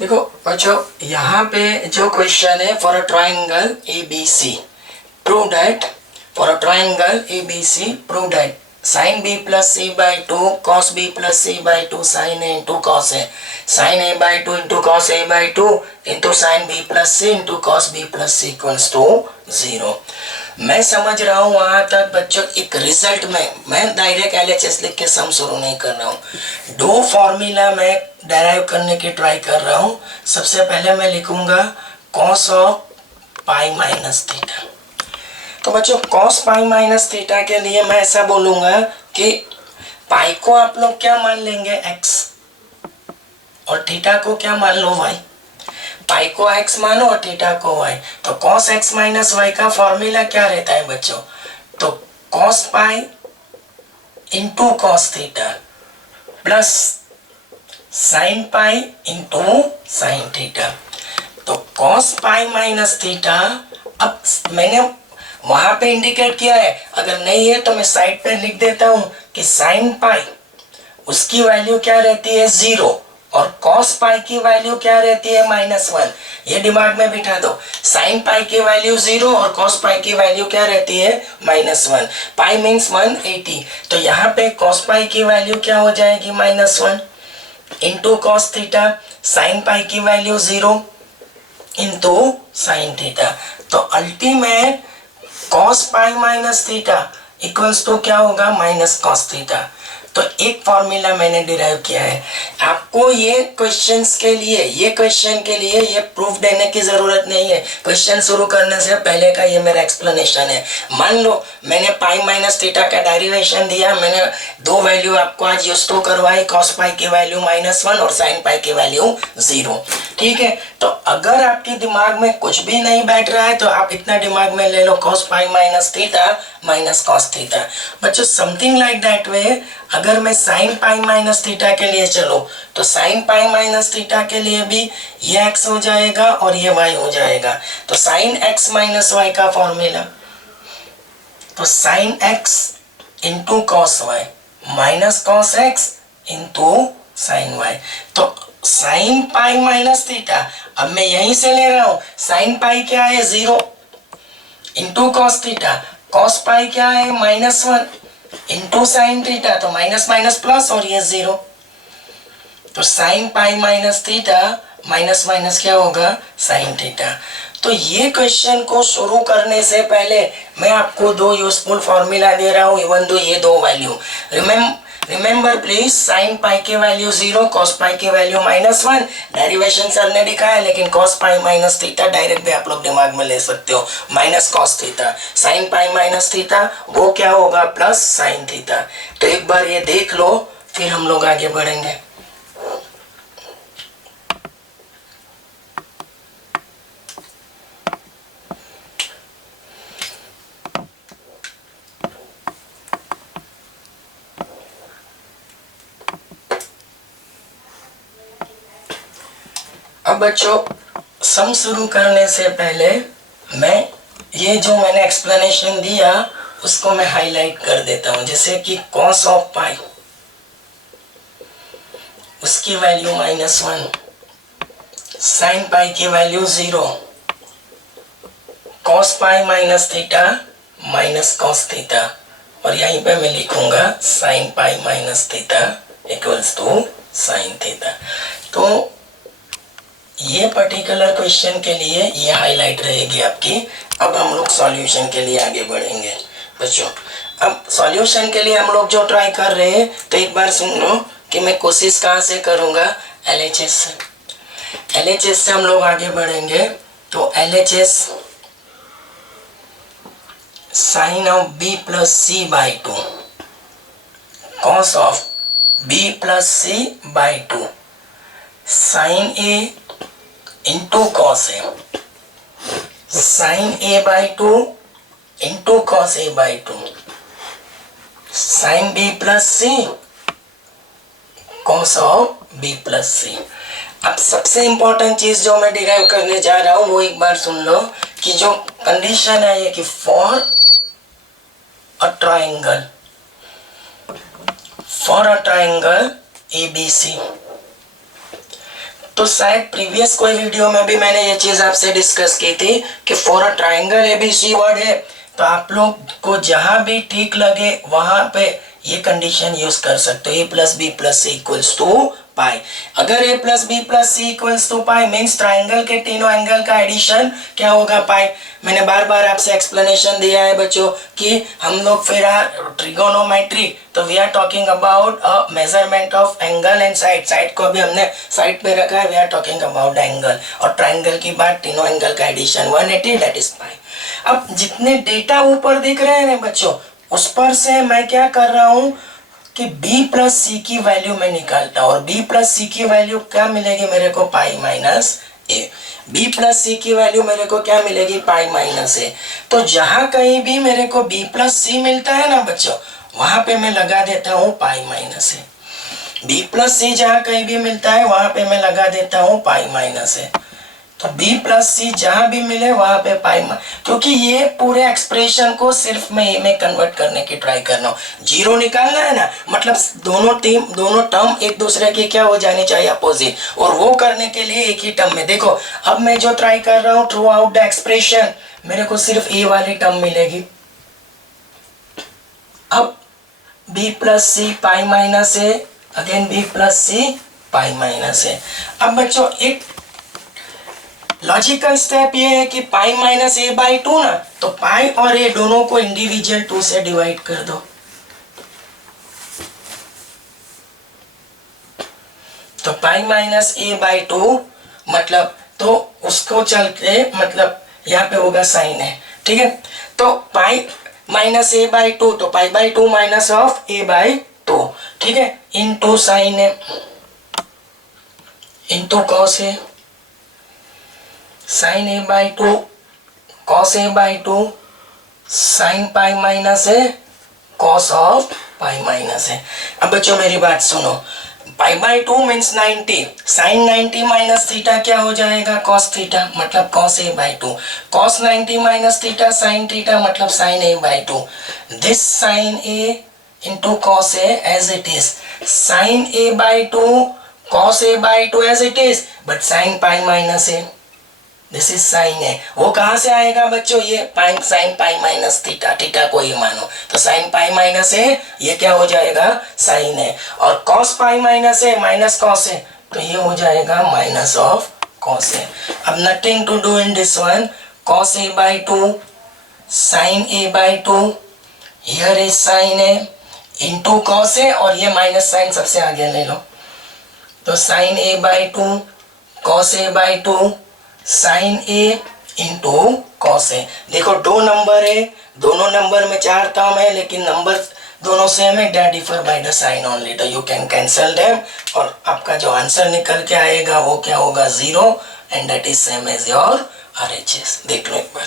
देखो बच्चों, यहाँ पे जो क्वेश्चन है, for a triangle A B C prove that, for a triangle A B C prove that sine B plus C by two cos B plus C by two sine A into cos है, sine A by two into cos A by two into sine B plus C into cos B plus C equals to 0। मैं समझ रहा हूँ वहां तक बच्चों। एक result में मैं डायरेक्ट एलएचएस लिख के सम शुरू नहीं कर रहा हूँ। दो फॉर्मूला मैं डेराइव करने की ट्राई कर रहा हूँ। सबसे पहले मैं लिखूंगा cos of pi minus theta. तो बच्चों कॉस पाई माइनस थीटा के लिए मैं ऐसा बोलूंगा कि पाई को आप लोग क्या मान लेंगे, एक्स, और थीटा को क्या मान लो, वाई। पाई को x मानो और थीटा को y। तो cos x माइनस वाई का फॉर्मूला क्या रहता है बच्चों? तो cos pi into cos theta plus sine pi into sine theta. तो cos पाई माइनस थीटा, अब मैंने वहां पे इंडिकेट किया है, अगर नहीं है तो मैं साइड पे लिख देता हूं कि साइन पाई उसकी वैल्यू क्या रहती है, 0, और cos पाई की वैल्यू क्या रहती है, -1। ये दिमाग में बिठा दो, साइन पाई की वैल्यू 0 और cos पाई की वैल्यू क्या रहती है, -1। पाई मीन्स 180, तो यहाँ पे cos पाई की वैल्यू क्या हो जाएगी, -1 into cos theta, sine pi की वैल्यू 0 इंटू साइन थीटा। तो ultimate cos pi minus theta equals to क्या होगा, माइनस कॉस थीटा। तो एक फॉर्मूला मैंने डिराइव किया है। आपको ये क्वेश्चंस के लिए, ये क्वेश्चन के लिए ये प्रूफ देने की जरूरत नहीं है। क्वेश्चन शुरू करने से पहले का ये मेरा एक्सप्लेनेशन है। मान लो मैंने पाई माइनस थीटा का डेरिवेशन दिया, मैंने दो वैल्यू आपको आज यूज तो करवाई, कॉस पाई की वैल्यू -1 और साइन पाई की वैल्यू 0। ठीक है, तो अगर आपके दिमाग में कुछ भी नहीं बैठ रहा है तो आप इतना दिमाग में ले लो, cos pi minus theta minus cos theta. बच्चों समथिंग लाइक दैट वे, अगर मैं साइन पाई माइनस थीटा के लिए चलो तो साइन पाई माइनस थीटा के लिए भी ये x हो जाएगा और ये y हो जाएगा। तो साइन x माइनस वाई का फॉर्मूला, तो sine x into cos y minus cos x into sine y. तो साइन पाई माइनस थीटा, अब मैं यहीं से ले रहा हूं, साइन पाई क्या है, 0 into cos theta, cos pi क्या है, -1 इंटू साइन थीटा, तो माइनस माइनस प्लस और ये 0। तो sine pi minus theta minus minus क्या होगा, साइन थीटा। तो ये क्वेश्चन को शुरू करने से पहले मैं आपको दो यूजफुल फॉर्मूला दे रहा हूं, इवन दो ये दो value remember please, sign pi की वैल्यू 0, कॉस पाई की वैल्यू -1। डेरिवेशन सर ने दिखाया, लेकिन cos pi minus theta direct भी आप लोग दिमाग में ले सकते हो, minus cos theta. Sine pi minus theta वो क्या होगा, प्लस साइन थीटा। तो एक बार ये देख लो, फिर हम लोग आगे बढ़ेंगे। अब बच्चों सम शुरू करने से पहले मैं ये जो मैंने एक्सप्लेनेशन दिया उसको मैं हाईलाइट कर देता हूं। जैसे कि कॉस ऑफ पाई उसकी वैल्यू -1, साइन पाई की value 0, cos pi minus theta minus cos theta, और यहीं पे मैं लिखूंगा sine pi minus theta equals to sine theta. तो ये पर्टिकुलर क्वेश्चन के लिए ये हाईलाइट रहेगी आपकी। अब हम लोग सॉल्यूशन के लिए आगे बढ़ेंगे बच्चों। अब सॉल्यूशन के लिए हम लोग जो ट्राई कर रहे हैं, तो एक बार सुन लो कि मैं कोशिश कहाँ से करूँगा, एलएचएस से। एलएचएस से हम लोग आगे बढ़ेंगे। तो LHS sine of B plus C by two, cos of B plus C by two, sine A into cos A, sine A by two into cos A by two, sine B plus C cos of B plus C. अब सबसे important चीज जो मैं derive करने जा रहा हूं वो एक बार सुन लो कि जो कंडीशन है ये कि फॉर अ ट्राइंगल ABC, तो शायद प्रीवियस कोई वीडियो में भी मैंने ये चीज आपसे डिस्कस की थी कि for a triangle ABC word है, तो आप लोग को जहां भी ठीक लगे वहां पे ये कंडीशन यूज कर सकते हो, A plus B plus C equals to pi. अगर A plus B plus C equals to pi means triangle के तीनों एंगल का एडिशन क्या होगा, पाई। मैंने बार बार आपसे एक्सप्लेनेशन दिया है बच्चों कि हम लोग फिर ट्रिगोनोमेट्री, तो we are talking about a measurement of angle and side. Side को भी हमने साइड पे रखा है, we are talking about angle. और ट्राइंगल की बात तीनों एंगल का एडिशन 180 दैट इज पाई। अब जितने डेटा ऊपर दिख रहे हैं बच्चों, उस पर से मैं क्या कर रहा हूं कि b प्लस सी की वैल्यू में निकालता हूं, और b प्लस सी की वैल्यू क्या मिलेगी मेरे को, पाई माइनस ए। b प्लस सी की वैल्यू मेरे को क्या मिलेगी, पाई माइनस ए। तो जहां कहीं भी मेरे को b प्लस सी मिलता है ना बच्चों, वहां पे मैं लगा देता हूं पाई माइनस ए। b प्लस सी जहां कहीं भी मिलता है वहां पे मैं लगा देता हूं पाई माइनस ए। तो b प्लस सी जहां भी मिले वहां पे पाई, क्योंकि ये पूरे एक्सप्रेशन को सिर्फ मैं ए में कन्वर्ट करने की ट्राई कर रहा हूँ। जीरो निकालना है ना, मतलब दोनों टर्म एक दूसरे के क्या हो जानी चाहिए, अपोजिट, और वो करने के लिए एक ही टर्म में देखो। अब मैं जो ट्राई कर रहा हूँ थ्रू आउट द एक्सप्रेशन, मेरे को सिर्फ ए वाली टर्म मिलेगी। अब b प्लस सी पाई माइनस ए, अगेन b प्लस सी पाई माइनस ए। अब बच्चों एक लॉजिकल स्टेप ये है कि पाई माइनस ए बाई टू ना, तो पाई और ए दोनों को इंडिविजुअल टू से डिवाइड कर दो। तो pi minus A by to मतलब, तो उसको चल के मतलब यहाँ पे होगा साइन है, ठीक है। तो pi minus A by two, तो pi by two minus of A by two, ठीक है, इन टू साइन है इंटू कॉस है, sine A by two cos A by two, sine pi minus है कॉस ऑफ पाई माइनस है। अब बच्चों मेरी बात सुनो, pi by two means 90, sine 90 minus theta क्या हो जाएगा, कॉस थीटा, मतलब cos A by two. Cos 90 minus theta sine theta मतलब sine A by two. This sine A into cos A as it is, sine A by two cos A by two as it is, but sine pi minus A, this is sine है। वो कहां से आएगा बच्चों, ये pi sine pi minus theta, theta को ही मानो, तो साइन पाई माइनस है, ये क्या हो जाएगा, साइन है। और कॉस पाई माइनस है माइनस कॉस है, तो ये हो जाएगा माइनस ऑफ कॉस है। अब nothing to do in this one, cos A by two sine A by two, here is sine है इंटू कॉस है, और ये माइनस साइन सबसे आगे ले लो, तो sine A by two cos A by two sine A into cos A. देखो दो नंबर है, दोनों नंबर में चार टर्म है, लेकिन नंबर दोनों सेम है, they differ by the sign only, तो यू कैन कैंसल देम, और आपका जो आंसर निकल के आएगा वो क्या होगा, 0, and that is same as your RHS। देख लो एक बार।